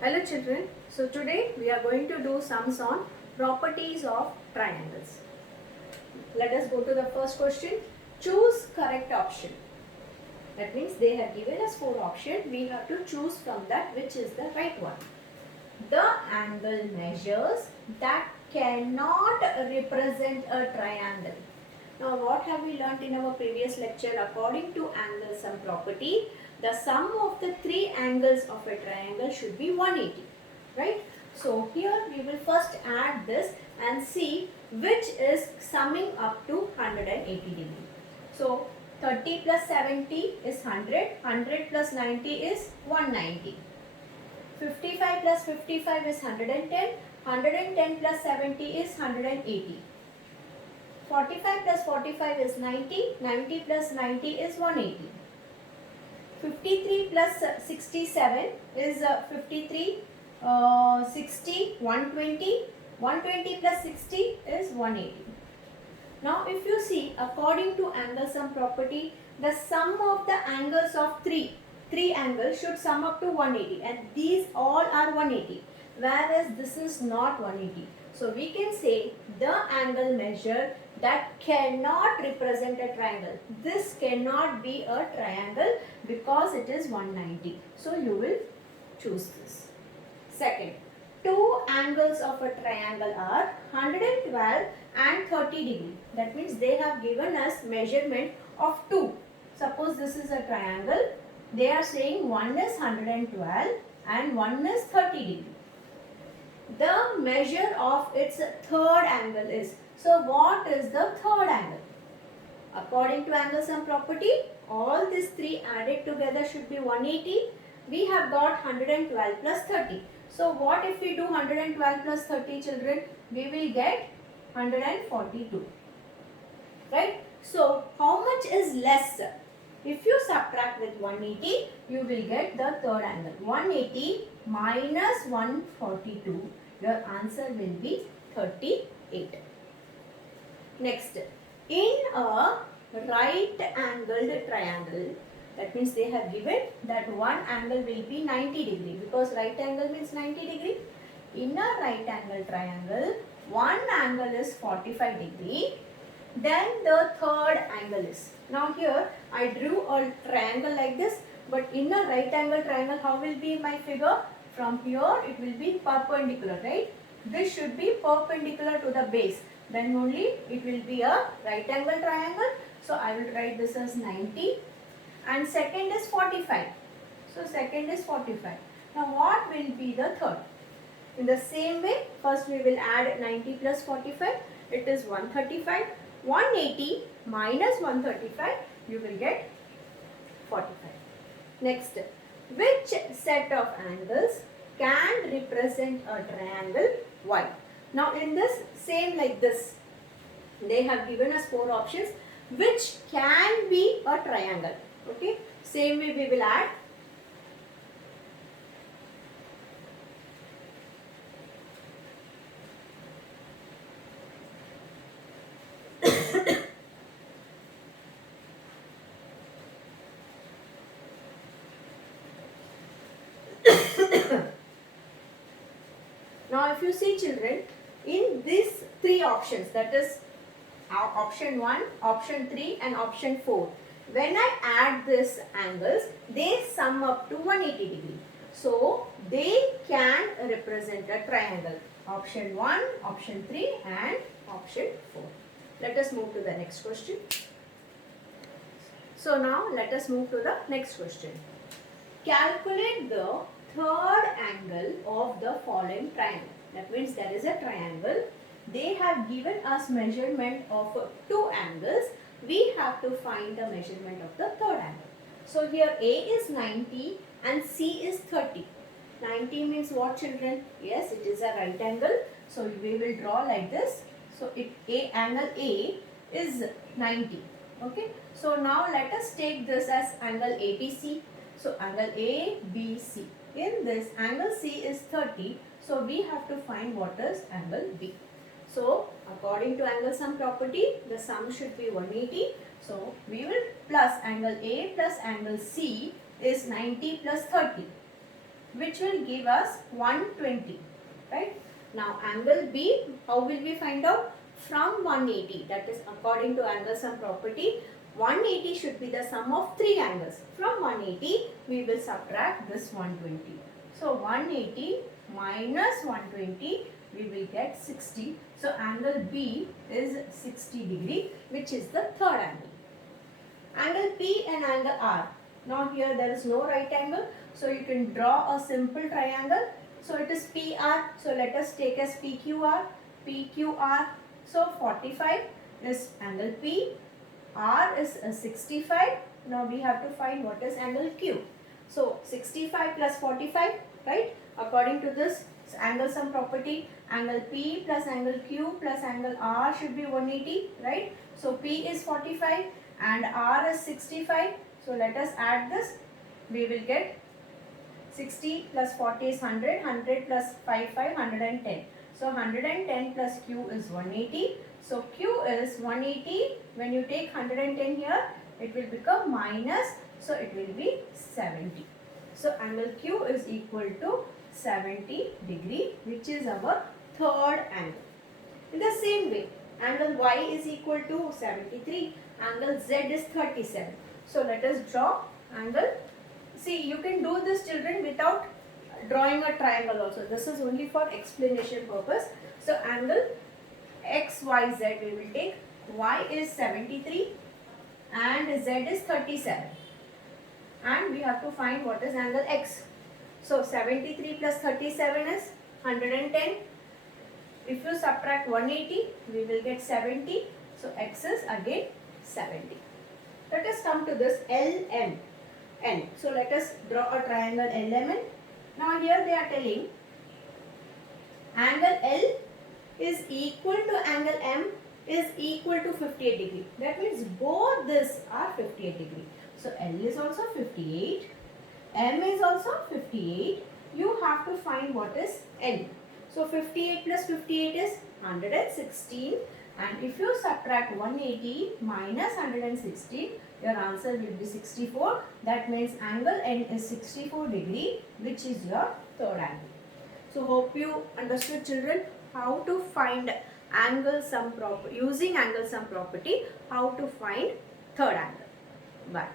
Hello children, so today we are going to do sums on properties of triangles. Let us go to the first question. Choose correct option. That means they have given us 4 options. We have to choose from that which is the right one. The angle measures that cannot represent a triangle. Now what have we learnt in our previous lecture? According to angle sum property, the sum of the 3 angles of a triangle should be 180. Right? So here we will first add this and see which is summing up to 180 degree. So 30 plus 70 is 100, 100 plus 90 is 190. 55 plus 55 is 110, 110 plus 70 is 180. 45 plus 45 is 90, 90 plus 90 is 180. 53 plus 67 is 53, 60, 120, 120 plus 60 is 180. Now if you see, according to angle sum property, the sum of the angles of three angles should sum up to 180, and these all are 180, whereas this is not 180. So we can say the angle measure that cannot represent a triangle. This cannot be a triangle because it is 190. So you will choose this. Second, two angles of a triangle are 112 and 30 degree. That means they have given us measurement of 2. Suppose this is a triangle. They are saying one is 112 and one is 30 degree. The measure of its third angle is. So what is the third angle? According to angle sum property, all these 3 added together should be 180. We have got 112 plus 30. So what if we do 112 plus 30 children? We will get 142. Right? So how much is less? If you subtract with 180, you will get the third angle. 180 minus 142. Your answer will be 38. Next, in a right angled triangle, that means they have given that one angle will be 90 degree because right angle means 90 degree. In a right angle triangle, one angle is 45 degree. Then the third angle is. Now here I drew a triangle like this, but in a right angle triangle, how will be my figure? From here it will be perpendicular, right? This should be perpendicular to the base. Then only it will be a right angle triangle. So I will write this as 90 and second is 45. So second is 45. Now what will be the third? In the same way, first we will add 90 plus 45. It is 135. 180 minus 135, you will get 45. Next, which set of angles can represent a triangle Y? Now in this, same like this, they have given us 4 options which can be a triangle. Okay, same way we will add. Now if you see children, in these 3 options, that is option 1, option 3 and option 4, when I add these angles, they sum up to 180 degree. So they can represent a triangle. Option 1, option 3 and option 4. Let us move to the next question. So now let us move to the next question. Calculate the third angle of the following triangle. That means there is a triangle. They have given us measurement of 2 angles. We have to find the measurement of the third angle. So here A is 90 and C is 30. 90 means what children? Yes, it is a right angle. So we will draw like this. So angle A is 90. Okay. So now let us take this as angle ABC. So angle ABC. In this, angle C is 30. So we have to find what is angle B. So according to angle sum property, the sum should be 180. So we will plus angle A plus angle C is 90 plus 30. which will give us 120, right? Now angle B, how will we find out? From 180, that is according to angle sum property, 180 should be the sum of three angles. From 180, we will subtract this 120. So 180 minus 120, we will get 60. So angle B is 60 degree, which is the third angle. Angle P and angle R. Now here there is no right angle, so you can draw a simple triangle. So it is PR, so let us take as PQR, PQR. So 45 is angle P, R is 65. Now we have to find what is angle Q. So 65 plus 45, right? According to this angle sum property, angle P plus angle Q plus angle R should be 180, right? So P is 45 and R is 65. So let us add this. We will get 60 plus 40 is 100, 100 plus 5, 110. So 110 plus Q is 180. So Q is 180. When you take 110 here, it will become minus. So it will be 70. So angle Q is equal to 70 degree, which is our third angle. In the same way, angle Y is equal to 73. Angle Z is 37. So let us draw angle. See, you can do this, children, without drawing a triangle also. This is only for explanation purpose. So angle XYZ we will take. Y is 73 and Z is 37. And we have to find what is angle X. So 73 plus 37 is 110. If you subtract 180, we will get 70. So X is again 70. Let us come to this LMN. So let us draw a triangle LMN. Now here they are telling angle L is equal to angle M is equal to 58 degree. That means both this are 58 degree. So L is also 58. M is also 58. You have to find what is N. So 58 plus 58 is 116. And if you subtract 180 minus 116, your answer will be 64. That means angle N is 64 degree, which is your third angle. So hope you understood, children, how to find angle sum property, using angle sum property, how to find third angle. Bye.